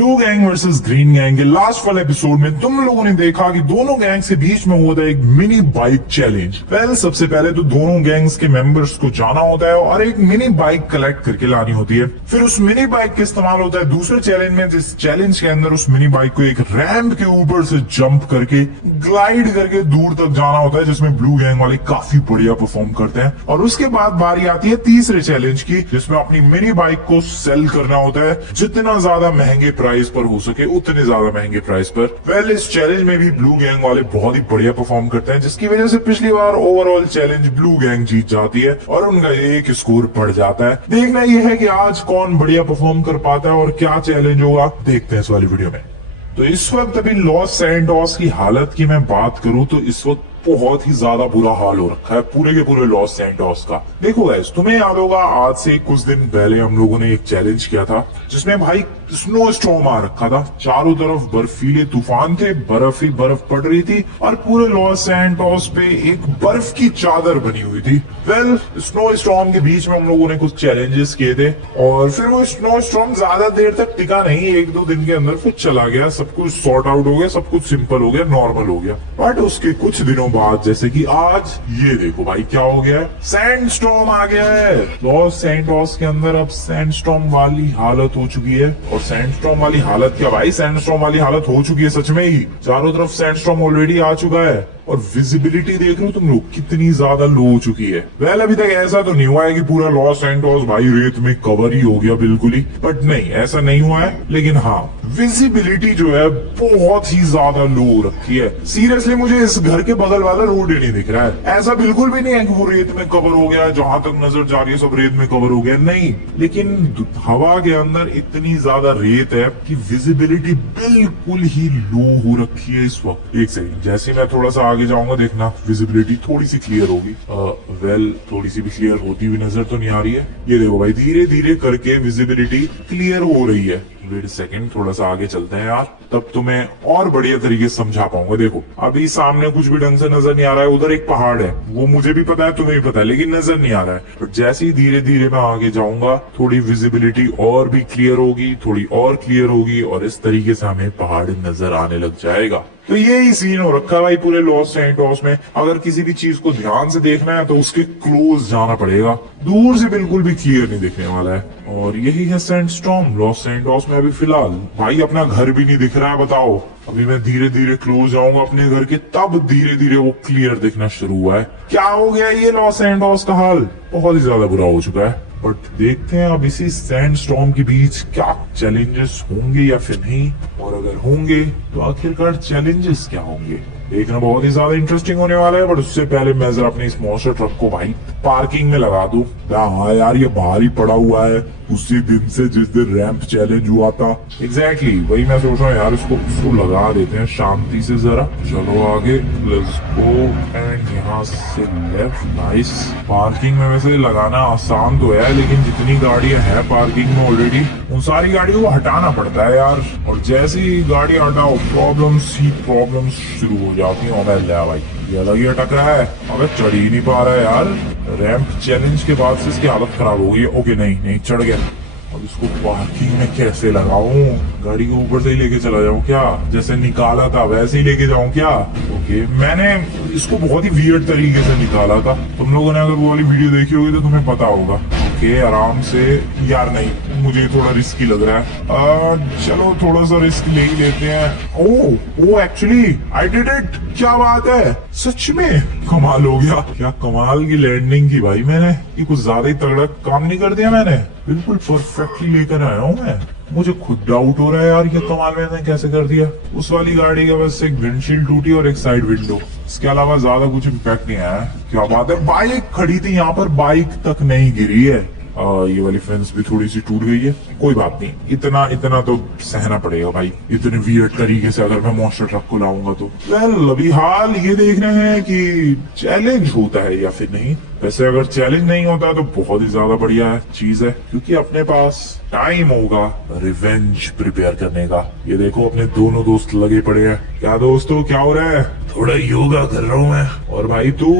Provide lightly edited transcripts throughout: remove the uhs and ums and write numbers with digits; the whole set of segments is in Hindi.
Blue gang versus green gang के लास्ट वाले एपिसोड में तुम लोगों ने देखा कि दोनों गैंग्स के बीच में हुआ था एक मिनी बाइक चैलेंज। वेल, सबसे पहले तो दोनों गैंग्स के मेंबर्स को जाना होता है और एक मिनी बाइक कलेक्ट करके लानी होती है। फिर उस मिनी बाइक का इस्तेमाल होता है दूसरे चैलेंज में, जिस चैलेंज के अंदर उस मिनी बाइक को एक रैंप के ऊपर से जंप करके ग्लाइड करके दूर तक जाना होता है, जिसमें ब्लू गैंग वाले काफी बढ़िया परफॉर्म करते हैं। और उसके बाद बारी आती है तीसरे चैलेंज की, जिसमें अपनी मिनी बाइक को सेल करना होता है जितना ज्यादा महंगे प्राइस पर हो सके, उतने ज्यादा महंगे प्राइस पर। वेल, इस चैलेंज में भी ब्लू गैंग वाले बहुत ही बढ़िया परफॉर्म करते हैं, जिसकी वजह से पिछली बार ओवरऑल चैलेंज ब्लू गैंग जीत जाती है और उनका एक स्कोर बढ़ जाता है। देखना यह है कि आज कौन बढ़िया परफॉर्म कर पाता है और क्या चैलेंज होगा, देखते हैं इस वाली वीडियो में। तो इस वक्त अभी लॉस सैंटोस की हालत की मैं बात करूं तो इस वक्त बहुत ही ज्यादा बुरा हाल हो रखा है पूरे के पूरे लॉस सैंटोस का। देखो गाइस, तुम्हें याद होगा आज से कुछ दिन पहले हम लोगों ने एक चैलेंज किया था जिसमें भाई स्नो स्टॉर्म आ रखा था, चारों तरफ बर्फीले तूफान थे, बर्फ ही बर्फ पड़ रही थी और पूरे लॉस सैंटोस पे एक बर्फ की चादर बनी हुई थी। वेल, स्नो स्टॉर्म के बीच में हम लोगों ने कुछ चैलेंजेस किए थे और फिर वो स्नो स्टॉर्म ज्यादा देर तक टिका नहीं, एक दो दिन के अंदर फिर चला गया, सब कुछ सॉर्ट आउट हो गया, सब कुछ सिंपल हो गया, नॉर्मल हो गया। बट उसके कुछ दिनों बाद जैसे कि आज ये देखो भाई क्या हो गया है, सैंड स्टॉर्म आ गया है लॉस सैंटोस के अंदर। अब सैंड स्टॉर्म वाली हालत हो चुकी है। और सैंड स्टॉर्म वाली हालत क्या भाई, सैंड स्टॉर्म वाली हालत हो चुकी है सच में ही, चारों तरफ सैंड स्टॉर्म ऑलरेडी आ चुका है और विजिबिलिटी देख रहे हो तुम लोग कितनी ज्यादा लो हो चुकी है। वेल, अभी तक ऐसा तो नहीं हुआ है कि पूरा लॉस सैंटोस भाई रेत में कवर ही हो गया बिल्कुल ही, बट नहीं, ऐसा नहीं हुआ है। लेकिन हाँ, विजिबिलिटी जो है बहुत ही ज्यादा लो रखी है। सीरियसली मुझे इस घर के बगल वाला रोड ही नहीं दिख रहा है। ऐसा बिल्कुल भी नहीं है कि वो रेत में कवर हो गया, जहां तक नजर जा रही है सब रेत में कवर हो गया, नहीं। लेकिन हवा के अंदर इतनी ज्यादा रेत है कि विजिबिलिटी बिल्कुल ही लो हो रखी है इस वक्त। एक सेकंड, जैसे मैं थोड़ा सा आगे जाऊंगा देखना विजिबिलिटी थोड़ी सी क्लियर होगी। वेल, थोड़ी सी भी क्लियर होती हुई नजर तो नहीं आ रही है। ये देखो भाई, धीरे धीरे करके विजिबिलिटी क्लियर हो रही है। वेट सेकंड, थोड़ा सा आगे चलते हैं यार, तब तुम्हें और बढ़िया तरीके से समझा पाऊंगा। देखो अभी सामने कुछ भी ढंग से नजर नहीं आ रहा है, उधर एक पहाड़ है, वो मुझे भी पता है तुम्हें भी पता है, लेकिन नजर नहीं आ रहा है। बट जैसे ही धीरे धीरे मैं आगे जाऊंगा थोड़ी विजिबिलिटी और भी क्लियर होगी, थोड़ी और क्लियर होगी और इस तरीके से हमें पहाड़ नजर आने लग जाएगा। तो यही सीन हो रखा है भाई पूरे लॉस सैंटोस में। अगर किसी भी चीज को ध्यान से देखना है तो उसके क्लोज जाना पड़ेगा, दूर से बिल्कुल भी क्लियर नहीं दिखने वाला है। और यही है सैंडस्टॉर्म लॉस सैंटोस में अभी फिलहाल। भाई अपना घर भी नहीं दिख रहा है, बताओ। अभी मैं धीरे धीरे क्लोज जाऊंगा अपने घर के, तब धीरे धीरे वो क्लियर दिखना शुरू हुआ है। क्या हो गया ये लॉस सैंटोस का हाल बहुत ही ज्यादा बुरा हो चुका है। बट देखते हैं अब इसी सैंड स्टॉर्म के बीच क्या चैलेंजेस होंगे या फिर नहीं, और अगर होंगे तो आखिरकार चैलेंजेस क्या होंगे, देखना बहुत ही ज्यादा इंटरेस्टिंग होने वाला है। बट उससे पहले मैं जरा अपने इस मॉन्स्टर ट्रक को भाई पार्किंग में लगा दूं। हाँ यार, ये बाहर ही पड़ा हुआ है उसी दिन से जिस दिन रैंप चैलेंज हुआ था। एग्जैक्टली वही मैं सोच रहा हूँ यार, इसको लगा देते हैं शांति से जरा। चलो आगे, लेट्स गो। एंड यहाँ से लेफ्ट, नाइस। पार्किंग में वैसे लगाना आसान तो है, लेकिन जितनी गाड़ियां हैं पार्किंग में ऑलरेडी, उन सारी गाड़ियों को हटाना पड़ता है यार। और जैसे ही गाड़ी हटाओ प्रॉब्लम्स ही प्रॉब्लम्स शुरू हो जाती है। भाई ये अलग ही अटक रहा है, अगर चढ़ ही नहीं पा रहा है यार। रैंप चैलेंज के बाद से इसकी हालत खराब हो गई है। ओके, नहीं चढ़ गया। अब इसको पार्किंग में कैसे लगाऊं? गाड़ी के ऊपर से ही लेके चला जाऊं क्या? जैसे निकाला था वैसे ही लेके जाऊं क्या? ओके, मैंने इसको बहुत ही वियर्ड तरीके से निकाला था। तुम लोगों ने अगर वो वाली वीडियो देखी होगी तो तुम्हें पता होगा। ओके, आराम से। यार नहीं, मुझे थोड़ा रिस्की लग रहा है। चलो थोड़ा सा रिस्क ले ही लेते हैं। ओ एक्चुअली आई डिड इट। क्या बात है, सच में कमाल हो गया। क्या कमाल की लैंडिंग की भाई मैंने, ये कुछ ज्यादा ही तगड़ा काम नहीं कर दिया मैंने, बिल्कुल परफेक्टली लेकर आया हूँ मैं। मुझे खुद डाउट हो रहा है यार, ये कमाल मैंने कैसे कर दिया। उस वाली गाड़ी का बस एक विंडशील्ड टूटी और एक साइड विंडो, इसके अलावा ज्यादा कुछ इम्पैक्ट नहीं आया। क्या बात है, बाइक खड़ी थी यहाँ पर, बाइक तक नहीं गिरी है। ये वाली फेंस भी थोड़ी सी टूट गई है, कोई बात नहीं, इतना तो सहना पड़ेगा भाई, इतने वियर्ड तरीके से अगर मैं मॉन्स्टर ट्रक को लाऊंगा तो। वेल, अभी हाल ये देखना है कि चैलेंज होता है या फिर नहीं। वैसे अगर चैलेंज नहीं होता तो बहुत ही ज्यादा बढ़िया चीज है, क्योंकि अपने पास टाइम होगा रिवेंज प्रिपेयर करने का। ये देखो अपने दोनों दोस्त लगे पड़े हैं। क्या दोस्तों, क्या हो रहा है? थोड़ा योगा कर रहा हूँ मैं। और भाई तू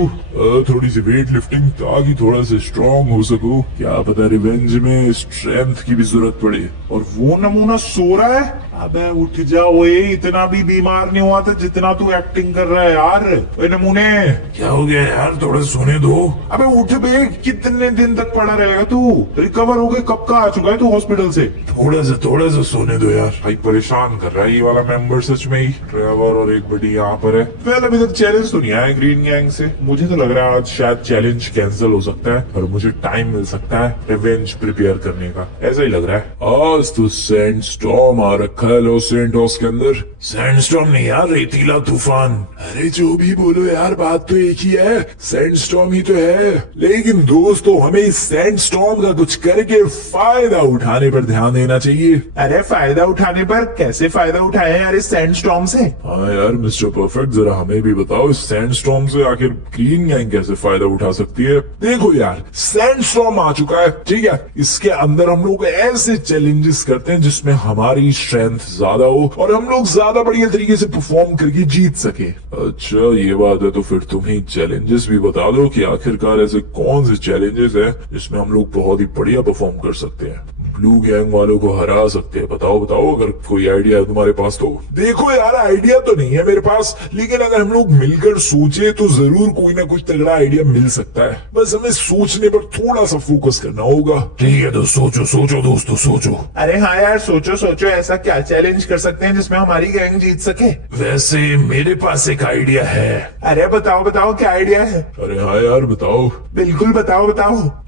थोड़ी सी वेट लिफ्टिंग, ताकि थोड़ा सा स्ट्रांग हो सको। क्या पता रिवेंज में स्ट्रेंथ की भी जरूरत पड़े। और वो नमूना सो रहा है। अबे उठ जाओ, ये इतना भी बीमार नहीं हुआ था जितना तू एक्टिंग कर रहा है यार। ओए नमूने, क्या हो गया यार, थोड़ा सोने दो। अबे उठ बे, कितने दिन तक पड़ा रहेगा तू? रिकवर हो गए कब का आ चुका है तू हॉस्पिटल से? थोड़ा सा सोने दो यार। भाई परेशान कर रहा है ये वाला मेंबर सच में ही। ट्रेवर और एक बड़ी यहाँ पर है। वेल अभी तक चैलेंज तो नहीं आया ग्रीन गैंग से। मुझे तो लग रहा है आज शायद चैलेंज कैंसिल हो सकता है और मुझे टाइम मिल सकता है रिवेंज प्रिपेयर करने का, ऐसा ही लग रहा है। आज तो सैंड स्टॉर्म आ रखा है लॉस सैंटोस के अंदर। सैंड स्टॉर्म नहीं यार, रेतीला तूफान। अरे जो भी बोलो यार, बात तो एक ही है, सैंड स्टॉर्म ही तो है। लेकिन दोस्तों हमें इस सैंड स्टॉर्म का कुछ करके फायदा उठाने पर ध्यान देना चाहिए। अरे फायदा उठाने पर? कैसे फायदा उठाए यार इस सैंड स्टॉर्म से? हाँ यार मिस्टर परफेक्ट, जरा हमें भी बताओ इस सैंड स्टॉर्म से आखिर ग्रीन गैंग कैसे फायदा उठा सकती है। देखो यार, सैंड स्टॉर्म आ चुका है, ठीक है। इसके अंदर हम लोग ऐसे चैलेंजेस करते हैं जिसमें हमारी स्ट्रेंथ ज्यादा हो और हम लोग ज्यादा बढ़िया तरीके से परफॉर्म करके जीत सके। अच्छा ये बात है, तो फिर तुम ही चैलेंजेस भी बता दो कि आखिरकार ऐसे कौन से चैलेंजेस हैं जिसमें हम लोग बहुत ही बढ़िया परफॉर्म कर सकते हैं, ब्लू गैंग वालों को हरा सकते हैं। बताओ अगर कोई आइडिया है तुम्हारे पास तो। देखो यार, आइडिया तो नहीं है मेरे पास, लेकिन अगर हम लोग मिलकर सोचे तो जरूर कोई ना कोई तगड़ा आइडिया मिल सकता है। बस हमें सोचने पर थोड़ा सा फोकस करना होगा। ठीक है तो सोचो दोस्तों, सोचो। अरे हाँ यार, सोचो ऐसा क्या चैलेंज कर सकते हैं जिसमें हमारी गैंग जीत सके? वैसे मेरे पास एक आइडिया है। अरे बताओ क्या आइडिया है? अरे हाँ यार बताओ। बिल्कुल बताओ।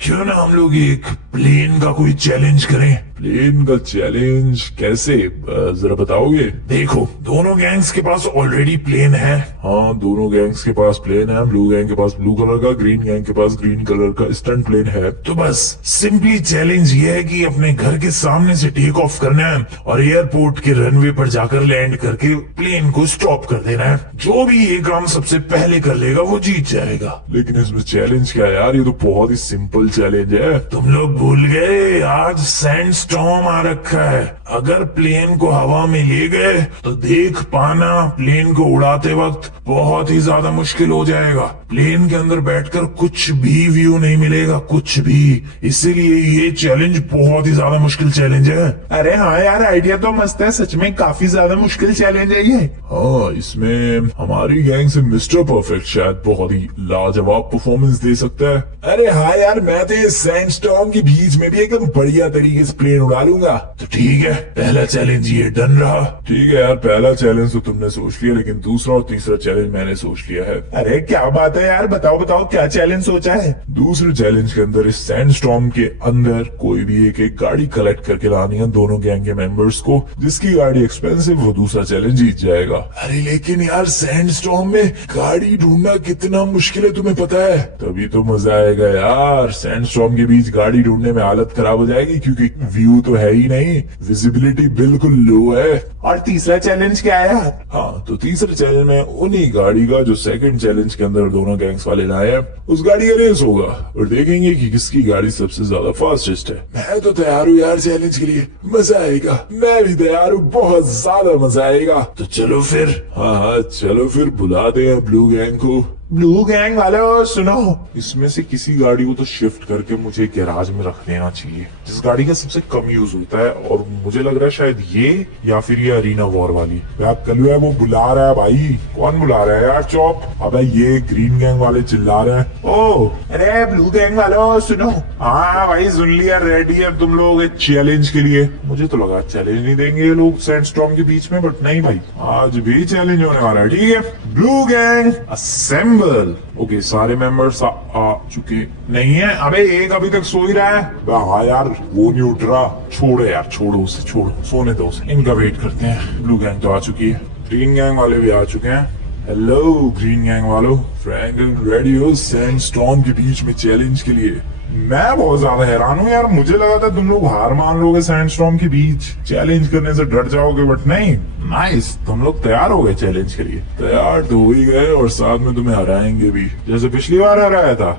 क्यों ना हम लोग एक प्लेन का कोई चैलेंज करें। प्लेन का चैलेंज कैसे, जरा बताओगे? देखो दोनों गैंग्स के पास ऑलरेडी प्लेन है। हाँ दोनों गैंग्स के पास प्लेन है। ब्लू गैंग के पास ब्लू कलर का, ग्रीन गैंग के पास ग्रीन कलर का स्टंट प्लेन है। तो बस सिंपली चैलेंज ये है कि अपने घर के सामने से टेक ऑफ करना है और एयरपोर्ट के रनवे पर जाकर लैंड करके प्लेन को स्टॉप कर देना है। जो भी ये काम सबसे पहले कर लेगा वो जीत जाएगा। लेकिन इसमें चैलेंज क्या है यार, ये तो बहुत ही सिंपल चैलेंज है। तुम लोग भूल गए, आज सैंड स्टॉर्म आ रखा है। अगर प्लेन को हवा में ले गए तो देख पाना प्लेन को उड़ाते वक्त बहुत ही ज्यादा मुश्किल हो जाएगा। प्लेन के अंदर बैठकर कुछ भी व्यू नहीं मिलेगा, कुछ भी। इसीलिए ये चैलेंज बहुत ही ज्यादा मुश्किल चैलेंज है। अरे हाँ यार, आइडिया तो मस्त है, सच में काफी ज्यादा मुश्किल चैलेंज है ये। हाँ, इसमें हमारी गैंग से मिस्टर परफेक्ट शायद बहुत ही लाजवाब परफॉर्मेंस दे सकता है। अरे हाँ यार, मैं तो इस सैंड स्टॉर्म के बीच में भी एकदम बढ़िया तरीके से प्लेन उड़ा लूंगा। तो ठीक है, पहला चैलेंज ये डन रहा। ठीक है यार, पहला चैलेंज तो तुमने सोच लिया, लेकिन दूसरा और तीसरा चैलेंज मैंने सोच लिया है। अरे क्या बात है यार, बताओ क्या चैलेंज सोचा है? दूसरे चैलेंज के अंदर इस सैंड स्टॉर्म के अंदर कोई भी एक गाड़ी कलेक्ट करके लानी है दोनों गैंग के मेंबर्स को। जिसकी गाड़ी एक्सपेंसिव वो दूसरा चैलेंज जीत जाएगा। अरे लेकिन यार सैंड स्टॉर्म में गाड़ी ढूंढना कितना मुश्किल है तुम्हें पता है? तभी तो मजा आएगा यार। सैंड स्टॉर्म के बीच गाड़ी ढूंढने में हालत खराब हो जाएगी क्योंकि व्यू तो है ही नहीं, विजिबिलिटी बिल्कुल लो है। और तीसरा चैलेंज क्या है यार? हाँ, तो तीसरे चैलेंज में उन्हीं गाड़ी का जो सेकंड चैलेंज के अंदर दोनों गैंग्स वाले लाए हैं, उस गाड़ी का रेस होगा और देखेंगे कि किसकी गाड़ी सबसे ज्यादा फास्टेस्ट है। मैं तो तैयार हूँ यार चैलेंज के लिए, मजा आएगा। मैं भी तैयार हूँ, बहुत ज्यादा मजा आएगा। तो चलो फिर। हाँ चलो फिर, बुलाते हैं ब्लू गैंग को। ब्लू गैंग वालों सुनो, इसमें से किसी गाड़ी को तो शिफ्ट करके मुझे गैराज में रख देना चाहिए, जिस गाड़ी का सबसे कम यूज होता है। और मुझे लग रहा है शायद ये या फिर ये अरीना वॉर वाली। यार कल है वो बुला रहा है भाई। कौन बुला रहा है यार? चौप। अबे ये ग्रीन गैंग वाले चिल्ला रहे हैं। ओ अरे ब्लू गैंग वालों सुनो। हाँ भाई सुन लिया, रेडी है तुम लोग चैलेंज के लिए? मुझे तो लगा चैलेंज नहीं देंगे ये लोग सैंड स्टॉर्म के बीच में, बट नहीं भाई, आज भी चैलेंज होने वाला है। ठीक है, ब्लू गैंग असेंबल। ओके, सारे मेंबर्स आ चुके नहीं है। अबे एक अभी तक सो ही रहा है। हाँ यार, वो नहीं उठ रहा। छोड़ो यार, छोड़ो उसे, छोड़ो, सोने दो उसे। इनका वेट करते हैं। ब्लू गैंग तो आ चुकी है, ग्रीन गैंग वाले भी आ चुके हैं। हेलो ग्रीन गैंग वालों, फ्रैंकलिन रेडी हो सैंड स्टॉर्म के बीच में चैलेंज के लिए? मैं बहुत ज्यादा हैरान हूँ यार, मुझे लगा था तुम लोग हार मान लोगे सैंड स्टॉर्म के बीच, चैलेंज करने से डर जाओगे, बट नहीं। नाइस, तुम लोग तैयार हो गए चैलेंज के लिए? तैयार तो हो ही गए और साथ में तुम्हें हराएंगे भी, जैसे पिछली बार हराया था।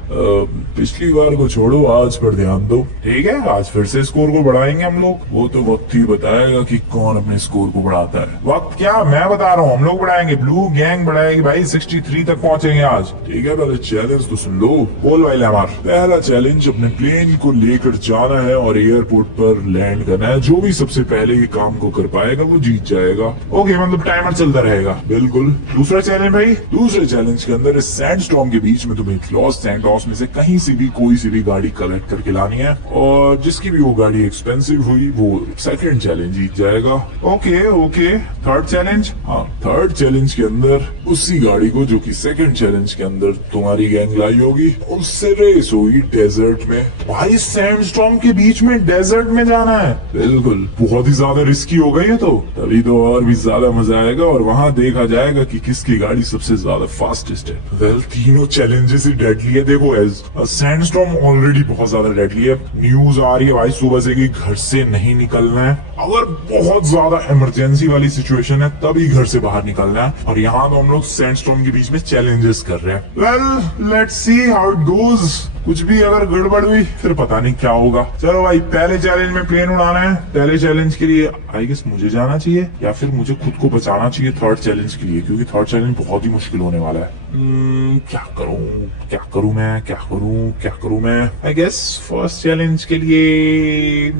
पिछली बार को छोड़ो, आज पर ध्यान दो। ठीक है, आज फिर से स्कोर को बढ़ाएंगे हम लोग। वो तो वक्त ही बताएगा कि कौन अपने स्कोर को बढ़ाता है। वक्त क्या, मैं बता रहा हूँ, हम लोग बढ़ाएंगे। ब्लू गैंग बढ़ाएगी भाई, 63 तक पहुंचेंगे आज। ठीक है, पहले चैलेंज तो सुन लो। बोल भाई लैमार, पहला चैलेंज चैलेंज अपने प्लेन को लेकर जाना है और एयरपोर्ट पर लैंड करना है। जो भी सबसे पहले ये काम को कर पाएगा वो जीत जाएगा। ओके, मतलब टाइमर चलता रहेगा। बिल्कुल। दूसरा चैलेंज भाई। दूसरे चैलेंज के अंदर इस सैंडस्टॉर्म के बीच में तुम्हें लॉस सैंडोस में से कहीं से भी कोई सी भी गाड़ी कलेक्ट करके लानी है और जिसकी भी वो गाड़ी एक्सपेंसिव हुई वो सेकंड चैलेंज जीत जाएगा। Okay okay. Third challenge. हाँ, थर्ड चैलेंज के अंदर उसी गाड़ी को जो कि सेकंड चैलेंज के अंदर तुम्हारी गैंग लाई होगी उससे रेस होगी डेजर्ट में। भाई सैंडस्टॉर्म के बीच में डेजर्ट में जाना है? बिल्कुल, बहुत ही ज्यादा रिस्की हो गई है तो तभी तो और भी ज्यादा मजा आएगा और वहां देखा जाएगा कि किसकी गाड़ी सबसे ज्यादा फास्टेस्ट है। वेल, तीनों चैलेंजेस ही डेडली है। देखो एज सैंडस्टॉर्म ऑलरेडी बहुत ज्यादा डेडली है। न्यूज आ रही है भाई सुबह से कि घर से नहीं निकलना है। अगर बहुत ज्यादा इमरजेंसी वाली सिचुएशन है तभी घर से बाहर निकलना है और यहाँ तो हम लोग सैंडस्टॉर्म के बीच में चैलेंजेस कर रहे हैं। Well, let's see how it goes. कुछ भी अगर गड़बड़ हुई फिर पता नहीं क्या होगा। चलो भाई, पहले चैलेंज में प्लेन उड़ाना है। पहले चैलेंज के लिए आई गेस मुझे जाना चाहिए या फिर मुझे खुद को बचाना चाहिए थर्ड चैलेंज के लिए, क्योंकि थर्ड चैलेंज बहुत ही मुश्किल होने वाला है। क्या करूं मैं? आई गेस फर्स्ट चैलेंज के लिए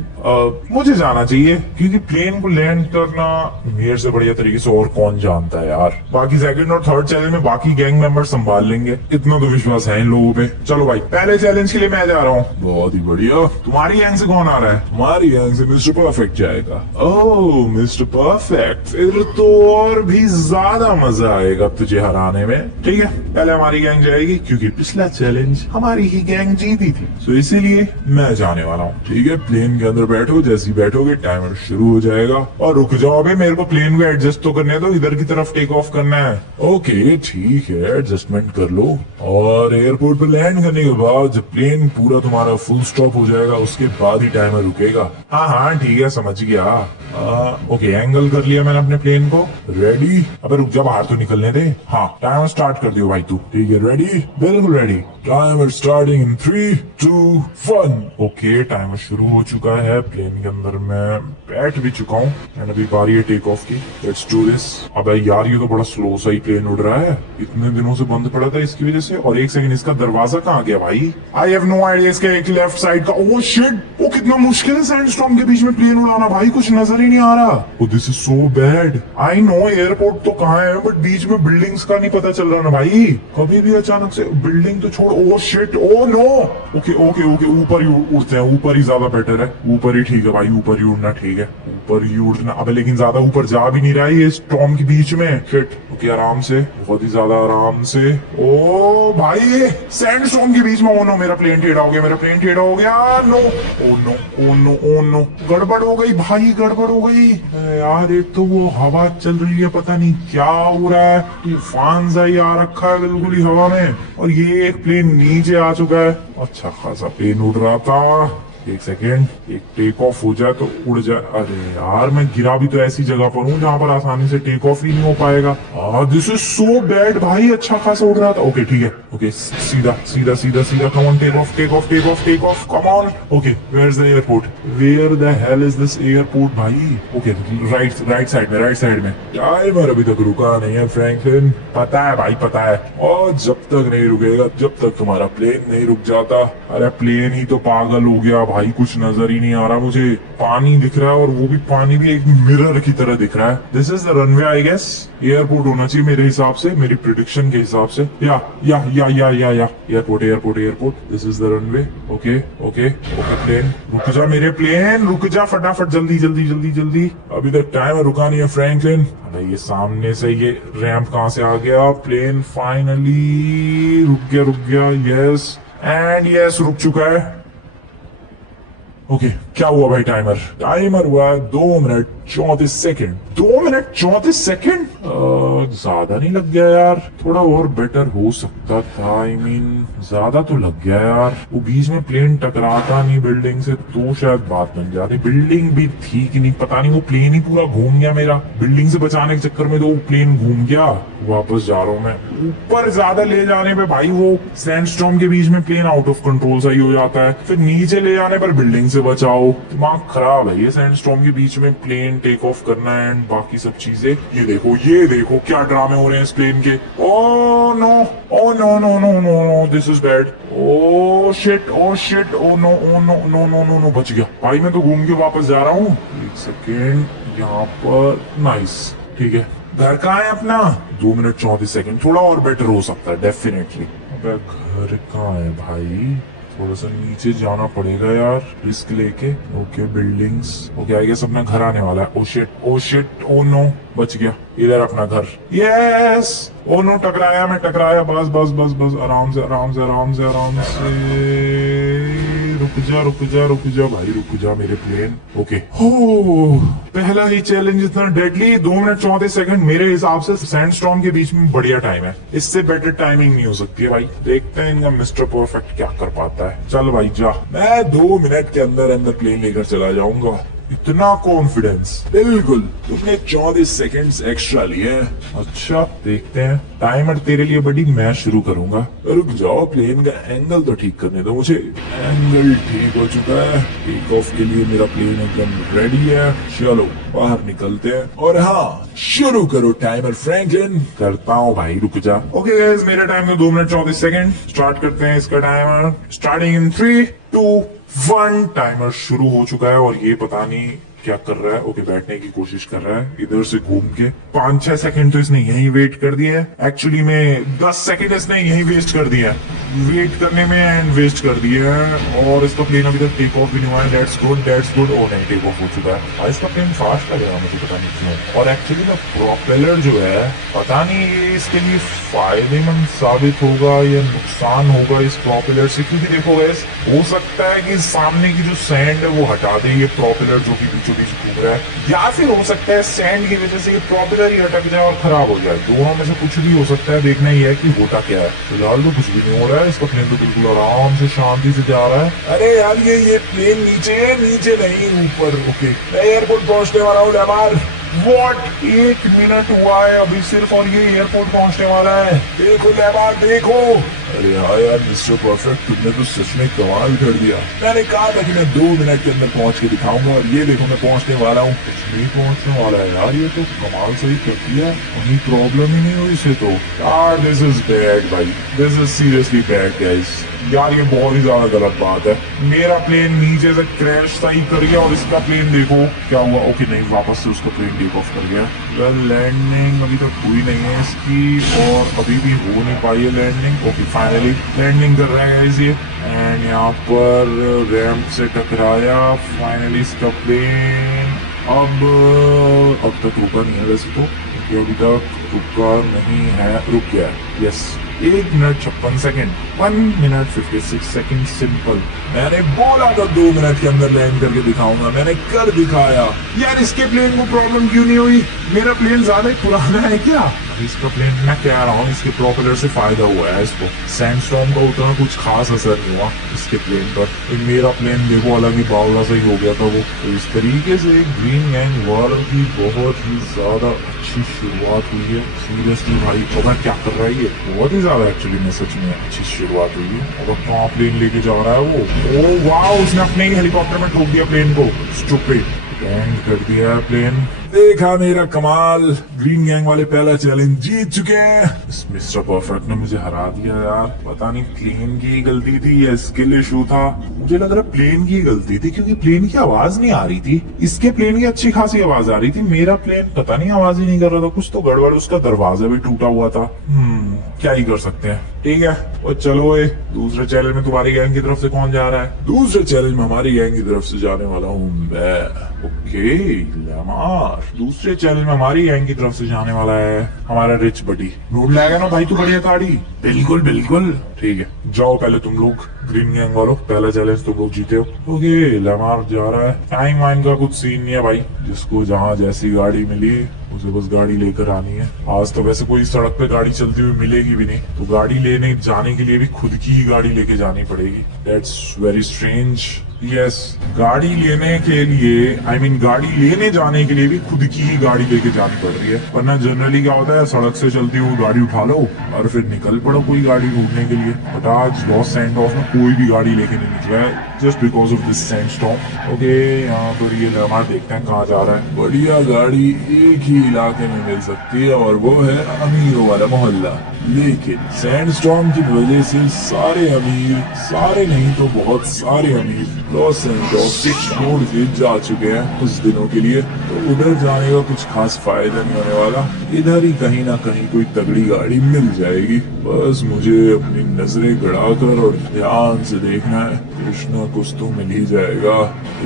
मुझे जाना चाहिए, क्योंकि प्लेन को लैंड करना मेरे से बढ़िया तरीके से और कौन जानता है यार। बाकी सेकंड और थर्ड चैलेंज में बाकी गैंग मेंबर संभाल लेंगे, इतना तो विश्वास है इन लोगों पे। चलो भाई, पहले चैलेंज के लिए मैं जा रहा हूँ। बहुत ही बढ़िया। तुम्हारी गैंग से कौन आ रहा है? हमारी गैंग से मिस्टर परफेक्ट जाएगा। ओह मिस्टर परफेक्ट, फिर तो और भी ज्यादा मजा आएगा तुझे हराने में। ठीक है, पहले हमारी गैंग जाएगी क्योंकि पिछला चैलेंज हमारी ही गैंग जीती थी, तो इसीलिए मैं जाने वाला हूँ। ठीक है, प्लेन के अंदर बैठो। जैसे ही बैठोगे टाइमर शुरू हो जाएगा। और रुक जाओ अबे, मेरे को प्लेन को एडजस्ट तो करने दो। इधर की तरफ टेक ऑफ करना है। ओके ठीक है, एडजस्टमेंट कर लो। और एयरपोर्ट पर लैंड करने के बाद जब प्लेन पूरा तुम्हारा फुल स्टॉप हो जाएगा उसके बाद ही टाइमर रुकेगा। हाँ हाँ ठीक है, समझ गया। ओके, एंगल कर लिया मैंने अपने प्लेन को। रेडी? अबे रुक जा, बाहर तो निकलने दे। हाँ, टाइमर स्टार्ट कर दियो भाई तू। ठीक है, रेडी? बिल्कुल ready. Timer starting in 3, 2, 1। Okay, timer शुरू हो चुका है। प्लेन के अंदर मैं बैठ भी चुका हूँ एंड अभी बारी है टेक ऑफ की। Let's do this. अबे यार, ये तो बड़ा स्लो सा ही प्लेन उड़ रहा है। इतने दिनों से बंद पड़ा था इसकी वजह से। और एक सेकंड, इसका दरवाजा कहाँ गया भाई? I have no idea. इसके एक लेफ्ट साइड का। ओह शिट, वो कितना मुश्किल है सैंडस्टॉर्म के बीच में प्लेन उड़ाना भाई, कुछ नजर ही नहीं आ रहा। Oh this is so bad. I know airport तो कहाँ है, बट बीच में बिल्डिंग्स का नहीं पता चल रहा ना भाई। कभी भी अचानक से बिल्डिंग तो छोड़। Oh shit, oh no. Okay okay okay, ऊपर ही उड़ते हैं। ऊपर ही ज्यादा बेटर है। ऊपर ही ठीक है भाई, ऊपर ही उड़ना ठीक है। ऊपर ही उड़ना। अबे लेकिन ज्यादा ऊपर जा भी नहीं रहा है ये स्टॉर्म के बीच में। शिट। ओके, आराम से, बहुत ही ज्यादा आराम से। ओ भाई, सैंडस्टॉर्म के बीच में। ओ नो, मेरा प्लेन टेढ़ा हो गया, मेरा प्लेन टेढ़ा हो गया। No, oh no, oh no, oh no, गड़बड़ हो गई भाई, गड़बड़ हो गई यार। एक तो वो हवा चल रही है, पता नहीं क्या हो रहा है। तूफान सा ही आ रखा है बिल्कुल ही हवा में। और ये एक प्लेन नीचे आ चुका है। अच्छा खासा प्लेन उड़ रहा था। एक सेकेंड, एक टेक ऑफ हो जाए तो उड़ जाए। अरे यार, मैं गिरा भी तो ऐसी जगह पर हूँ जहाँ पर आसानी से टेक ऑफ ही नहीं हो पाएगा। दिस इज सो बैड भाई। अच्छा खासा उड़ रहा था। ओके ठीक है, ओके, सीधा सीधा सीधा सीधा। Come on, take off take off take off take off, come on. Okay, where is the airport? Where the hell is this airport भाई? ओके, राइट साइड में, राइट साइड में। टाइमर अभी तक रुका नहीं है फ्रैंकलिन, पता है भाई, पता है। और जब तक नहीं रुकेगा, जब तक तुम्हारा प्लेन नहीं रुक जाता। अरे प्लेन ही तो पागल हो गया भाई, कुछ नजर ही नहीं आ रहा मुझे। पानी दिख रहा है और वो भी पानी भी एक मिरर की तरह दिख रहा है। This is the runway I guess. Airport होना चाहिए मेरे हिसाब से, मेरी प्रिडिक्शन के हिसाब से। या airport airport airport. This is the runway. Okay okay okay, plane रुक जा, मेरे प्लेन रुक जा फटाफट, जल्दी जल्दी जल्दी जल्दी। अभी तक टाइमर रुका नहीं है फ्रैंकलिन। अरे ये सामने से ये रैंप कहाँ से आ गया? प्लेन फाइनली रुक गया। यस एंड यस, रुक चुका है। ओके, क्या हुआ भाई? टाइमर हुआ 2 मिनट 34 सेकंड। 2 minute 34 second? ज्यादा नहीं लग गया यार? थोड़ा और बेटर हो सकता था। आई मीन ज्यादा तो लग गया यार। वो बीच में प्लेन टकराता नहीं बिल्डिंग से तो शायद बात बन जाती। बिल्डिंग भी थी कि नहीं पता नहीं, वो प्लेन ही पूरा घूम गया मेरा। बिल्डिंग से बचाने के चक्कर में तो वो प्लेन घूम गया। वापस जा रहा हूँ मैं। ऊपर ज्यादा ले जाने पे भाई वो सैंडस्टॉर्म के बीच में प्लेन आउट ऑफ कंट्रोल सही हो जाता है, फिर नीचे ले जाने पर बिल्डिंग से बचाओ। दिमाग खराब है ये सैंडस्टॉर्म के बीच में प्लेन टेक ऑफ करना एंड बाकी सब चीजें। ये देखो क्या ड्रामे हो रहे हैं इस प्लेन के। Oh no, oh no no no no no, this is bad. Oh shit, oh shit, oh no, oh no no no no no, बच गया भाई। मैं तो घूम के वापस जा रहा हूँ। एक सेकेंड, यहाँ पर नाइस, ठीक है। घर कहाँ है अपना? 2 मिनट 34 सेकंड, थोड़ा और बेटर हो सकता है डेफिनेटली। अबे घर कहाँ है भाई? थोड़ा सा नीचे जाना पड़ेगा यार, रिस्क लेके। Okay buildings, okay I guess अपना घर आने वाला है। Oh shit, oh shit, oh no, बच गया। इधर अपना घर, यस। ओ नो, टकराया, मैं टकराया। बस बस बस बस, आराम से आराम से आराम से आराम से। रुक जा रुक जा रुक जा भाई, रुक जा मेरे प्लेन। ओके हो, पहला ही चैलेंज इतना डेडली। 2 मिनट 34 सेकंड मेरे हिसाब से सैंडस्टॉर्म के बीच में बढ़िया टाइम है। इससे बेटर टाइमिंग नहीं हो सकती है भाई। देखते हैं इनका मिस्टर परफेक्ट क्या कर पाता है। चल भाई जा, मैं 2 मिनट के अंदर अंदर प्लेन लेकर चला जाऊंगा। इतना कॉन्फिडेंस? बिल्कुल, तुमने 34 सेकंड्स एक्स्ट्रा लिए हैं। अच्छा देखते हैं। टाइमर तेरे लिए बड़ी, मैं शुरू करूंगा। रुक जाओ, प्लेन का एंगल तो ठीक करने दो मुझे। एंगल ठीक हो चुका है, टेक ऑफ के लिए मेरा प्लेन एकदम रेडी है। चलो बाहर निकलते हैं। और हाँ, शुरू करो टाइमर फ्रैंकलिन। करता हूँ भाई, रुक जा। ओके गाइस, मेरा टाइम है 2 मिनट 34 सेकंड। स्टार्ट करते हैं इसका टाइमर। Starting in 3 2 1। टाइमर शुरू हो चुका है और ये पता नहीं क्या कर रहा है। ओके, बैठने की कोशिश कर रहा है इधर से घूम के। 5-6 सेकंड तो इसने यहीं वेट कर दिया है। एक्चुअली में 10 सेकंड इसने यहीं वेस्ट कर दिया है, वेट करने में एंड वेस्ट कर दिया है। और इसका प्लेन अभी तक टेक ऑफ भी नहीं हुआ है। That's good, that's good. Oh नहीं, टेक ऑफ हो चुका है। और इसका प्लेन फास्ट लगेगा मुझे, पता नहीं क्यों। और एक्चुअली ना प्रोपेलर जो है, पता नहीं ये इसके लिए फायदेमंद साबित होगा या नुकसान होगा इस प्रोपेलर से। क्योंकि देखो गैस, हो सकता है कि सामने की जो सैंड है वो हटा दे ये प्रोपेलर जो कि बीचों बीच घूम रहा है, या फिर हो सकता है सैंड की वजह से ये प्रोपेलर ही अटक जाए और खराब हो जाए। दोनों में से कुछ भी हो सकता है। देखना ही है कि होता क्या है। फिलहाल तो कुछ भी नहीं हो रहा है। इसका प्लेन तो बिल्कुल आराम से शांति से जा रहा है। अरे यार, ये प्लेन नीचे है, नीचे नहीं ऊपर। ओके, मैं एयरपोर्ट पहुंचने वाला हूँ लेमार। What? 1 मिनट हुआ है अभी सिर्फ और ये एयरपोर्ट पहुंचने वाला है। देखो लेमार, देखो। अरे हाँ यार मिस्टर परफेक्ट, तुमने तो सच में कमाल कर दिया। मैंने कहा था कि मैं 2 मिनट के अंदर पहुंच के दिखाऊंगा, और ये देखो मैं पहुंचने वाला हूँ। कुछ नहीं पहुंचने वाला है यार, ये तो कमाल सही कर दिया। कहीं प्रॉब्लम ही नहीं हुई इसे तो। यार दिस इज बैड भाई, this is seriously bad guys. यार ये बहुत ही ज्यादा गलत बात है। मेरा प्लेन नीचे से क्रैश सही कर गया और इसका प्लेन देखो क्या हुआ। ओके नहीं, वापस से उसका प्लेन टेक ऑफ कर गया। वेल, लैंडिंग अभी तक हुई नहीं है इसकी, और अभी भी हो नहीं पाई है लैंडिंग। ओके, फाइनली लैंडिंग कर रहे हैं ये, एंड यहाँ पर रैंप से टकराया फाइनली इसका प्लेन। अब तक रुका नहीं है वैसे तो, अभी तक रुका नहीं है। रुक गया, yes. 1 minute 56 second, 1 minute 56 second. Simple, मैंने बोला था 2 मिनट के अंदर लैंड करके दिखाऊंगा, मैंने कर दिखाया। यार इसके प्लेन को प्रॉब्लम क्यों नहीं हुई? मेरा प्लेन ज्यादा पुराना है क्या? इसका प्लेन, मैं कह रहा हूँ इसके प्रोपेलर से फायदा हुआ है इसको। सैंडस्टॉर्म का उतना कुछ खास असर नहीं हुआ इसके प्लेन पर। मेरा प्लेन देखो अलग ही बावला सा ही हो गया था वो। तो इस तरीके से ग्रीन गैंग वॉर की बहुत ही ज्यादा अच्छी शुरुआत हुई है। सीरियसली भाई, अब क्या कर रहा है ये, बहुत ही ज्यादा एक्चुअली में सच में अच्छी शुरुआत हुई है। अब कहाँ प्लेन लेके जा रहा है वो? ओ वाह, उसने अपने ही हेलीकॉप्टर में ठोक दिया प्लेन को। स्टूपिड, लैंड कर दिया प्लेन। देखा मेरा कमाल, ग्रीन गैंग वाले पहला चैलेंज जीत चुके हैं। इस मिस्टर परफेक्ट ने मुझे हरा दिया यार। पता नहीं प्लेन की गलती थी या स्किल इशू था। मुझे लग रहा प्लेन की गलती थी, क्योंकि प्लेन की आवाज नहीं आ रही थी। इसके प्लेन की अच्छी खासी आवाज आ रही थी, मेरा प्लेन पता नहीं आवाज ही नहीं कर रहा था। कुछ तो गड़बड़, उसका दरवाजा भी टूटा हुआ था। क्या ही कर सकते हैं। ठीक है, और चलो ये दूसरे चैलेंज में तुम्हारी गैंग की तरफ से कौन जा रहा है? दूसरे चैलेंज में हमारी गैंग की तरफ से जाने वाला हूँ मैं। ओके लेमार, दूसरे चैलेंज में हमारी गैंग की तरफ से जाने वाला है हमारा रिच बडी। ढूंढ लाएगा ना भाई तू बढ़िया गाड़ी? बिल्कुल बिल्कुल, ठीक है। जाओ पहले तुम लोग, ग्रीन गैंग वालों, पहला चैलेंज तुम लोग जीते हो। ओके लेमार जा रहा है। टाइम वाइम का कुछ सीन नहीं है भाई, जिसको जहाँ जैसी गाड़ी मिली उसे बस गाड़ी लेकर आनी है। आज तो वैसे कोई सड़क पे गाड़ी चलती हुई मिलेगी भी नहीं, तो गाड़ी लेने जाने के लिए भी खुद की ही गाड़ी लेके जानी पड़ेगी। That's very strange. यस, गाड़ी लेने के लिए गाड़ी लेने जाने के लिए भी खुद की ही गाड़ी लेके जानी पड़ रही है, वरना जनरली क्या होता है, सड़क से चलती हुई गाड़ी उठा लो और फिर निकल पड़ो कोई गाड़ी ढूंढने के लिए। बट आज लॉस सैंटोस में कोई भी गाड़ी लेके नहीं निकला है, just because of this sandstorm. Okay, यहाँ पर ये लेमार देखते हैं कहाँ जा रहा है। बढ़िया गाड़ी एक ही इलाके में मिल सकती है और वो है अमीरों वाला मोहल्ला, लेकिन सैंडस्टॉर्म की वजह से सारे अमीर, सारे नहीं तो बहुत सारे अमीर लॉस सैंटोस से छोड़ के जा चुके हैं कुछ दिनों के लिए। तो उधर जाने का कुछ खास फायदा नहीं होने वाला, इधर ही कहीं ना कहीं कोई तगड़ी गाड़ी मिल जाएगी। बस मुझे अपनी नजरें गड़ाकर और ध्यान से देखना है, कुछ ना कुछ तो मिल ही जाएगा।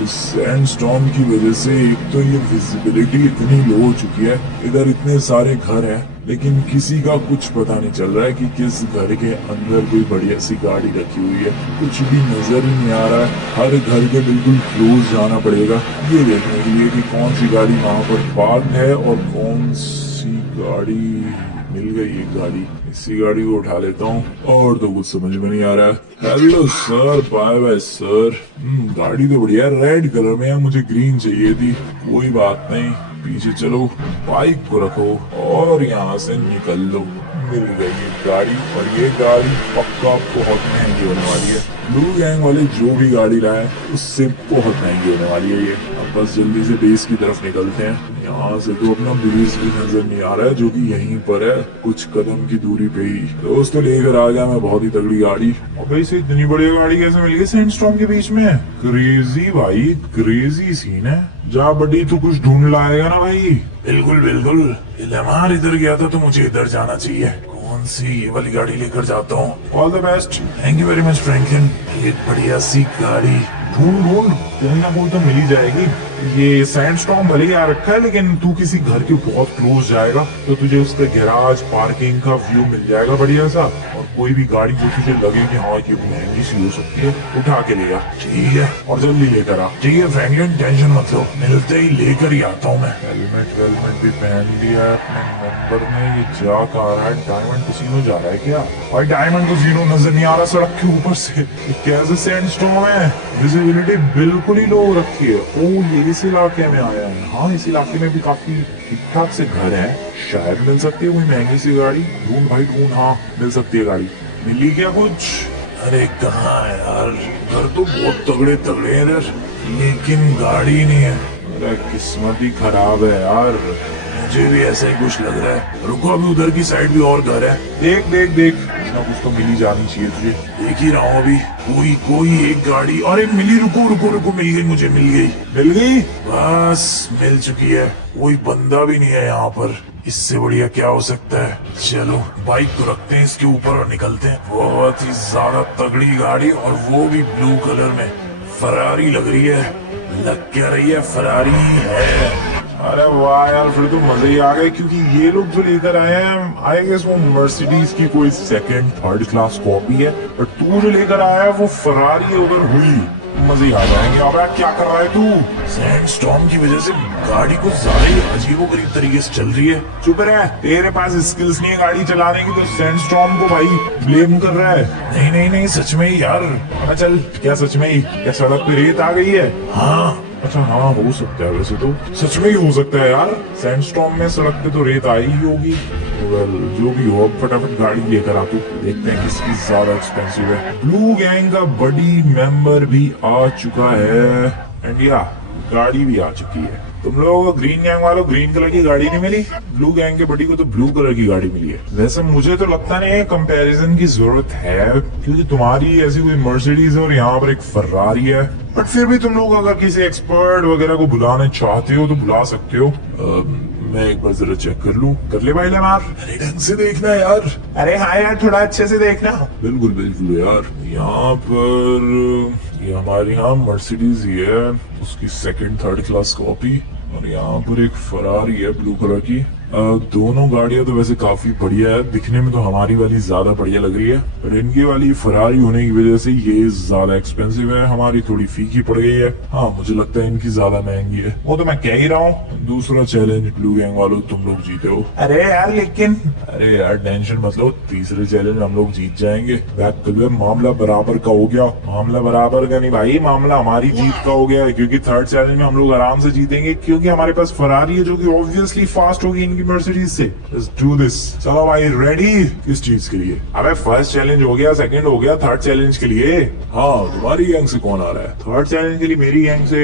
इस सैंडस्टॉर्म की वजह से एक तो ये विजिबिलिटी इतनी लो हो चुकी है, इधर इतने सारे घर हैं लेकिन किसी का कुछ पता नहीं चल रहा है कि किस घर के अंदर कोई बढ़िया सी गाड़ी रखी हुई है, कुछ भी नजर ही नहीं आ रहा है। हर घर के बिल्कुल क्लोज जाना पड़ेगा ये देखने के लिए कि कौन सी गाड़ी वहां पर पार्क है और कौन सी गाड़ी मिल गई। एक गाड़ी, इसी गाड़ी को उठा लेता हूँ, और तो कुछ समझ में नहीं आ रहा है। Hello sir, bye bye sir. गाड़ी तो बढ़िया रेड कलर में है, मुझे ग्रीन चाहिए थी, कोई बात नहीं, पीछे चलो, बाइक को रखो और यहाँ से निकल लो। मिल गई एक गाड़ी, और ये गाड़ी पक्का बहुत महंगी होने वाली है। ब्लू गैंग वाले जो भी गाड़ी लाए उससे बहुत महंगी होने वाली है ये। अब बस जल्दी से बेस की तरफ निकलते हैं। यहाँ से तो अपना बेस भी नजर नहीं आ रहा है, जो कि यहीं पर है कुछ कदम की दूरी पे ही। दोस्तों लेकर आ गया मैं बहुत ही तगड़ी गाड़ी। और भाई से इतनी बड़ी गाड़ी कैसे मिल गई सैंडस्टॉर्म के बीच में? क्रेजी भाई, क्रेजी सीन है। जा बड़ी तू कुछ ढूंढ लाएगा ना भाई? बिल्कुल बिल्कुल, लेमार इधर गया था तो मुझे इधर जाना चाहिए। कौन सी ये वाली गाड़ी लेकर जाता हूँ। All the best. Thank you very much Franklin. एक बढ़िया सी गाड़ी ढूंढ ढूंढ, कहीं ना कोई तो मिल ही जाएगी। ये सैंडस्टॉर्म भले ही आ रखा है, लेकिन तू किसी घर के बहुत क्लोज जाएगा तो तुझे उसका गैराज, पार्किंग का व्यू मिल जाएगा बढ़िया सा, और कोई भी गाड़ी जो तुझे लगे कि हाँ ये महंगी सी हो सकती है, उठा के लेगा। ठीक है, और जल्दी लेकर आ। ठीक है फ्रैंकलिन, टेंशन मत लो, मिलते ही लेकर ही आता हूँ मैं। हेलमेट वेलमेट भी पहन लिया है अपने नंबर में। ये जा कहाँ रहा है? डायमंड कसीनो जा रहा है क्या? भाई डायमंड कसीनो नजर नहीं आ रहा सड़क के ऊपर से। ये कैसे सैंडस्टॉर्म है? विजिबिलिटी बिल्कुल ही लो रखी है। ओ ये इस इलाके में आया है। हाँ, इस इलाके में भी काफी ठीक ठाक से घर है, शायद मिल सकती है कोई महंगी सी गाड़ी। ढूंढ भाई ढूंढ, हाँ मिल सकती है गाड़ी। मिली क्या कुछ? अरे कहाँ है यार, घर तो बहुत तगड़े तगड़े हैं इधर, लेकिन गाड़ी नहीं है। अरे किस्मत ही खराब है यार। मुझे भी ऐसा ही कुछ लग रहा है। रुको, अभी उधर की साइड भी और घर है। देख देख देख, कुछ ना कुछ तो मिल ही जानी चाहिए तुझे। देख ही रहा हूँ अभी, कोई एक गाड़ी। अरे मिली, रुको रुको रुको, मिल गई, मुझे मिल गई। मिल गई? बस मिल चुकी है। कोई बंदा भी नहीं है यहाँ पर, इससे बढ़िया क्या हो सकता है। चलो बाइक को रखते हैं इसके ऊपर और निकलते हैं। बहुत ही ज्यादा तगड़ी गाड़ी, और वो भी ब्लू कलर में। फरारी लग रही है, लग क्या रही है, फरारी है। अरे वाह यार, फिर तो मजे ही आ गए, क्योंकि ये लोग जो लेकर आए हैं आई गेस वो मर्सिडीज की कोई सेकंड थर्ड क्लास कॉपी है, बट तू जो लेकर आया है वो फरारी उधर हुई। मजे ही आ जाएंगे। अब यार क्या कर रहा है तू? सैंडस्टॉर्म की वजह से गाड़ी कुछ ज्यादा ही अजीबोगरीब तरीके से चल रही है। चुप रह, तेरे पास स्किल्स नहीं है गाड़ी चलाने की, तो सैंडस्टॉर्म को भाई ब्लेम कर रहा है। नहीं नहीं नहीं, सच में ही यार। अबे चल, क्या सच में ही? क्या सड़क पे रेत आ गई है? हाँ अच्छा हाँ, हो सकता है, वैसे तो सच में ही हो सकता है यार। सैंडस्टॉर्म में सड़क पे तो रेत आई ही होगी। वेल जो भी हो, अब फटाफट गाड़ी लेकर आ तू, देखते हैं किसकी ज्यादा एक्सपेंसिव है। ब्लू गैंग का बडी मेंबर भी आ चुका है, एंड या गाड़ी भी आ चुकी है। तुम लोगों को ग्रीन गैंग वालों ग्रीन कलर की गाड़ी नहीं मिली, ब्लू गैंग के बडी को तो ब्लू कलर की गाड़ी मिली है। वैसे मुझे तो लगता नहीं है कंपैरिजन की जरूरत है, क्योंकि तुम्हारी ऐसी कोई मर्सिडीज है और यहाँ पर एक फरारी है। बट फिर भी तुम लोग अगर किसी एक्सपर्ट वगैरह को बुलाने चाहते हो तो बुला सकते हो। मैं एक बार जरा चेक कर लूं। कर ले भाई लेमार। अरे ढंग से देखना यार। अरे हाँ यार, थोड़ा अच्छे से देखना। बिल्कुल बिल्कुल यार। यहाँ पर ये हमारे यहाँ मर्सिडीज ही है, उसकी सेकंड थर्ड क्लास कॉपी, और यहाँ पर एक फरारी है ब्लू कलर की। दोनों गाड़ियां तो वैसे काफी बढ़िया है, दिखने में तो हमारी वाली ज्यादा बढ़िया लग रही है, पर इनकी वाली फरारी होने की वजह से ये ज्यादा एक्सपेंसिव है, हमारी थोड़ी फीकी पड़ गई है। हाँ मुझे लगता है इनकी ज्यादा महंगी है। वो तो मैं कह ही रहा हूँ। दूसरा चैलेंज ब्लू गैंग वालों तुम लोग जीते हो। अरे यार टेंशन मत लो, तीसरे चैलेंज हम लोग जीत जाएंगे। बैक कलर मामला बराबर का हो गया। मामला बराबर का नहीं भाई, मामला हमारी जीत का हो गया है, क्योंकि थर्ड चैलेंज में हम लोग आराम से जीतेंगे, क्योंकि हमारे पास फरारी है जो कि ऑब्वियसली फास्ट होगी इनकी मर्सिडीज से। Let's do this. चलो भाई रेडी किस चीज के लिए? अबे फर्स्ट चैलेंज हो गया, सेकंड हो गया, थर्ड चैलेंज के लिए। हाँ तुम्हारी गैंग से कौन आ रहा है? थर्ड चैलेंज के लिए मेरी गैंग से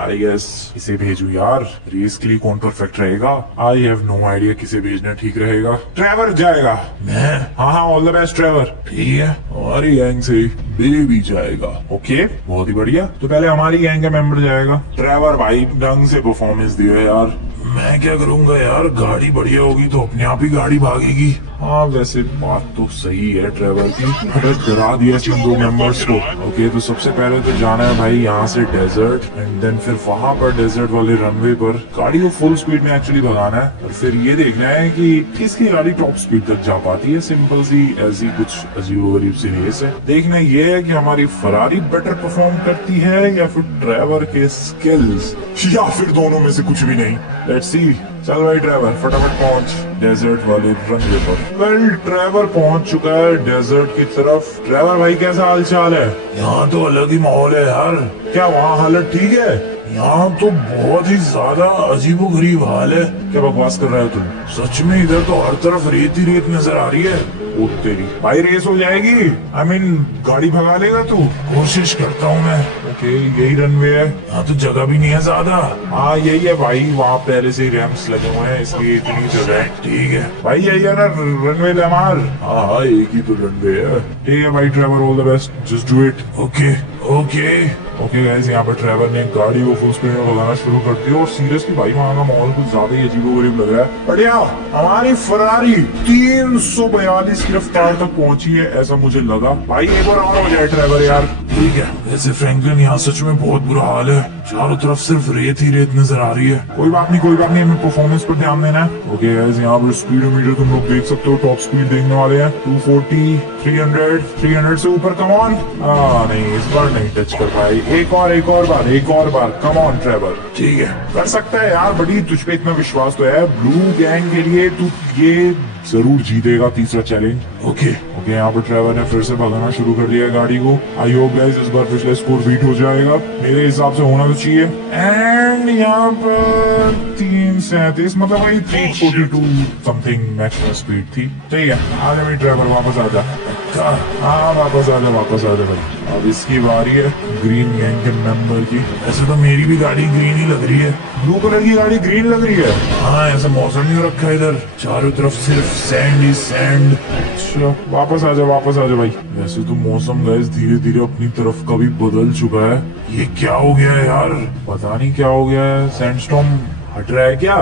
आई गेस इसे भेजू यार। रेस के लिए कौन परफेक्ट रहेगा? आई हैव नो आइडिया किसे भेजना ठीक रहेगा। ट्रेवर जाएगा। मैं? हाँ ऑल द बेस्ट ट्रेवर। ठीक है, हमारी गैंग से बेबी जाएगा। ओके बहुत ही बढ़िया। तो पहले हमारी गैंग का मेंबर जाएगा। ट्रेवर भाई ढंग से परफॉर्मेंस दियो यार। मैं क्या करूंगा यार, गाड़ी बढ़िया होगी तो अपने आप ही गाड़ी भागेगी। हाँ वैसे बात तो सही है ट्रेवर की, अगर डरा दिया इन दो मेंबर्स को। ओके तो सबसे पहले तो जाना है भाई यहाँ से डेजर्ट, एंड देन फिर वहां पर डेजर्ट वाले रनवे पर गाड़ी को फुल स्पीड में एक्चुअली भगाना है, और फिर ये देखना है कि किसकी गाड़ी टॉप स्पीड तक जा पाती है। सिंपल सी ऐसी कुछ अजीब गरीब सी रेस है। देखना ये है कि हमारी फरारी बेटर परफॉर्म करती है या फिर ड्राइवर के स्किल्स, या फिर दोनों में से कुछ भी नहीं। Let's see. चल भाई ड्राइवर फटाफट पहुंच डेजर्ट वाले रनवे पर। वेल ड्राइवर पहुंच चुका है डेजर्ट की तरफ। ड्राइवर भाई कैसा हाल चाल है? यहाँ तो अलग ही माहौल है यार। क्या वहाँ हालत ठीक है? यहाँ तो बहुत ही ज्यादा अजीबो गरीब हाल है। क्या बकवास कर रहे हो तुम? सच में इधर तो हर तरफ रेत ही रेत नजर आ रही है। ओ तेरी भाई रेस हो जाएगी। आई मीन गाड़ी भगा लेगा तू? कोशिश करता हूँ मैं। ओके यही रनवे है। यहाँ तो जगह भी नहीं है ज्यादा। हाँ यही है भाई, वहाँ पहले से ही रैम्प्स लगे हुए हैं इसलिए इतनी जगह है। ठीक है भाई यही है ना रनवे लमार? हाँ एक ही तो रनवे है। ठीक है भाई driver all the best, just do it. Okay okay okay guys यहाँ पर ड्राइवर ने गाड़ी को फुल स्पीड में भगाना शुरू कर दिया, और सीरियसली भाई वहाँ का माहौल कुछ ज्यादा ही अजीबोगरीब लग रहा है। बढ़िया, हमारी फरारी 342 की रफ्तार तक पहुंची है ऐसा मुझे लगा। भाई एक बार और हो जाए ड्राइवर यार। ठीक है। वैसे फ्रैंकलिन यहाँ सच में बहुत बुरा हाल है, चारों तरफ सिर्फ रेत ही रेत नजर आ रही है। कोई बात नहीं, हमें परफॉर्मेंस पर ध्यान देना है। ओके गाइस यहाँ पर स्पीडोमीटर तुम लोग देख सकते हो, टॉप स्पीड देखने वाले हैं 240, 300 से ऊपर। Come on. नहीं इस बार नहीं टच कर पाए। एक और बार कम ऑन ट्रेवर। ठीक है कर सकता है यार, बड़ी तुझ पे इतना विश्वास तो है। ब्लू गैंग के लिए तू ये जरूर जीतेगा तीसरा चैलेंज। ओके यहाँ पर ट्रेवर ने फिर से भगाना शुरू कर दिया गाड़ी को। आई होप गाइस इस बार पिछले स्कोर बीट हो जाएगा, मेरे हिसाब से होना तो चाहिए। एंड यहाँ पर 337 मतलब वही 342 समथिंग मैक्सिमम स्पीड थी। ठीक है आगे भाई ड्राइवर वापस आ जा। हाँ वापस आ जा भाई। अब इसकी बारी है ग्रीन गैंग के मेंबर की। ऐसे तो मेरी भी गाड़ी ग्रीन ही लग रही है। ब्लू कलर की गाड़ी ग्रीन लग रही है? हाँ ऐसा मौसम ही हो रखा है इधर, चारों तरफ सिर्फ सैंड ही सैंड। अच्छा वापस आ जा भाई। वैसे तो मौसम गैस धीरे धीरे अपनी तरफ का भी बदल चुका है। ये क्या हो गया है यार? पता नहीं क्या हो गया है, सैंडस्टॉर्म हट रहा है क्या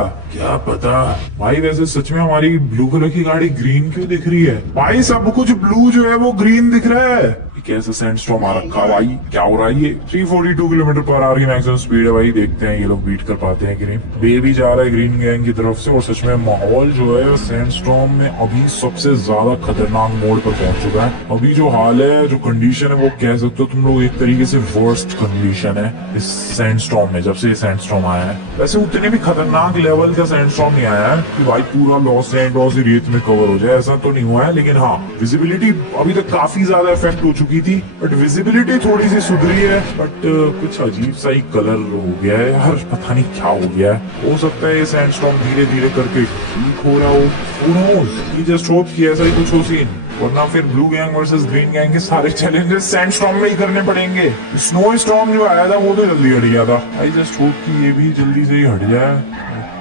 पता भाई। वैसे सच में हमारी ब्लू कलर की गाड़ी ग्रीन क्यों दिख रही है भाई? सब कुछ ब्लू जो है वो ग्रीन दिख रहा है। कैसा सैंडस्टॉर्म आ रखा भाई, क्या हो रहा है ये? 342 किलोमीटर पर आवर की मैक्सिमम स्पीड है भाई। देखते हैं ये लोग बीट कर पाते हैं कि नहीं। बेबी जा रहा है ग्रीन गैंग की तरफ से, और सच में माहौल जो है सैंडस्टॉर्म में अभी सबसे ज्यादा खतरनाक मोड पर पहुंच चुका है। अभी जो हाल है, जो कंडीशन है, वो कह सकते हो तुम लोग एक तरीके से वर्स्ट कंडीशन है इस सैंडस्टॉर्म में, जब से ये सैंडस्टॉर्म आया है। वैसे उतने भी खतरनाक लेवल का सैंडस्टॉर्म नहीं आया है कि भाई पूरा लॉस एंजल्स ही रेत में कवर हो जाए, ऐसा तो नहीं हुआ है। लेकिन हाँ विजिबिलिटी अभी तक काफी ज्यादा इफेक्ट हो चुकी थी, बट विजिबिलिटी थोड़ी सी सुधरी है। बट कुछ अजीब सा ही कलर हो गया है यार, पता नहीं क्या हो गया है। हो सकता है ये सैंडस्टॉर्म धीरे धीरे करके ठीक हो रहा हो। Who knows? We just hope कि ऐसा ही कुछ हो सीन, वरना फिर blue gang versus green gang के सारे चैलेंजेस सैंडस्टॉर्म में ही करने पड़ेंगे। स्नो स्टॉर्म जो आया था वो तो जल्दी हट गया था। आई जस्ट होप कि ये भी जल्दी से ही हट जाए।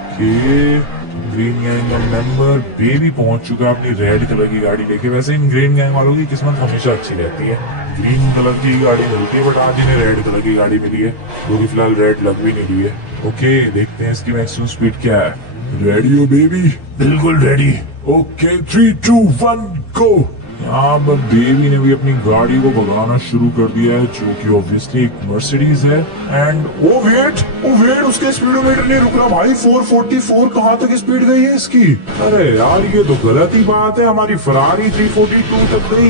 ओके ग्रीन गैंग का मेंबर बेबी पहुंच चुका है अपनी रेड कलर की गाड़ी लेके। वैसे इन ग्रीन गैंग वालों की किस्मत हमेशा अच्छी रहती है, ग्रीन कलर की गाड़ी मिलती है, बट आज इन्हें रेड कलर की गाड़ी मिली है, जो कि फिलहाल रेड लग भी नहीं रही है। ओके देखते हैं इसकी मैक्सिमम स्पीड क्या है। रेडी हो बेबी? बिल्कुल रेडी। ओके 3, 2, 1 गो। यहाँ पर देवी ने भी अपनी गाड़ी को भगाना शुरू कर दिया है, जो कि ऑब्वियसली एक मर्सिडीज है। एंड ओ वेट, उसके स्पीडोमीटर नहीं रुक रहा भाई। 444 कहाँ तक स्पीड गई है इसकी? अरे यार ये तो गलत ही बात है, हमारी फरारी 342 तक गई,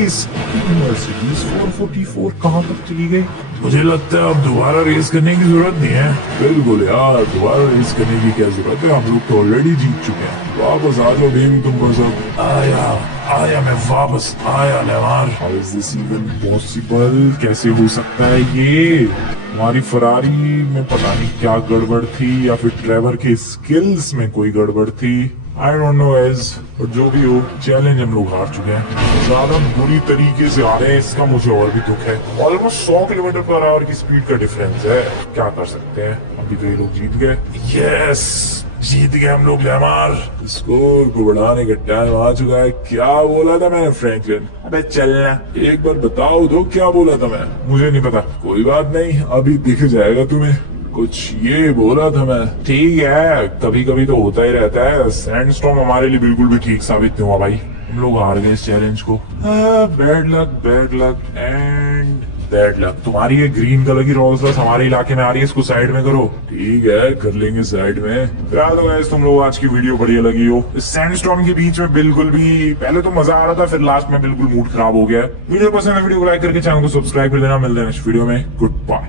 मर्सिडीज 444 कहाँ तक चली गई? मुझे लगता है अब दोबारा रेस करने की जरूरत नहीं है। बिल्कुल यार, दोबारा रेस करने की क्या जरूरत है, हम लोग तो ऑलरेडी जीत चुके हैं। वापस आ जाओ बेबी, तुम बस अब आया मैं वापस आया लेवार। How is this even possible? कैसे हो सकता है ये? हमारी फरारी में पता नहीं क्या गड़बड़ थी, या फिर ड्राइवर के स्किल्स में कोई गड़बड़ थी। आई डोंट नो गाइस, और जो भी हो, चैलेंज हम लोग हार चुके हैं। ज्यादा बुरी तरीके से आ रहे हैं, इसका मुझे और भी दुख है। ऑलमोस्ट 100 किलोमीटर पर आवर की स्पीड का डिफरेंस है, क्या कर सकते हैं। अभी तो ये लोग जीत गए। यस, जीत गए हम लोग लेवार। स्कोर को बढ़ाने का टाइम आ चुका है। क्या बोला था मैंने फ्रैंकलिन? अबे चलना, एक बार बताओ दो क्या बोला था मैं? मुझे नहीं पता। कोई बात नहीं, अभी दिख जाएगा तुम्हें। कुछ ये बोला था मैं। ठीक है, कभी कभी तो होता ही रहता है। सैंडस्टॉर्म हमारे लिए बिल्कुल भी ठीक साबित नहीं हुआ भाई, हम लोग हार गए इस चैलेंज को। Bad luck and bad luck. तुम्हारी ये ग्रीन कलर की रोल्स रॉयस हमारे इलाके में आ रही है, इसको साइड में करो। ठीक है, कर लेंगे साइड में। फिलहाल तो गाइस तुम लोग आज की वीडियो बढ़िया लगी हो। इस सैंडस्टॉर्म के बीच में बिल्कुल भी, पहले तो मजा आ रहा था, फिर लास्ट में बिल्कुल मूड खराब हो गया। वीडियो पसंद है, वीडियो को लाइक करके चैनल को सब्सक्राइब कर देना। मिलते हैं नेक्स्ट वीडियो में। Good bye.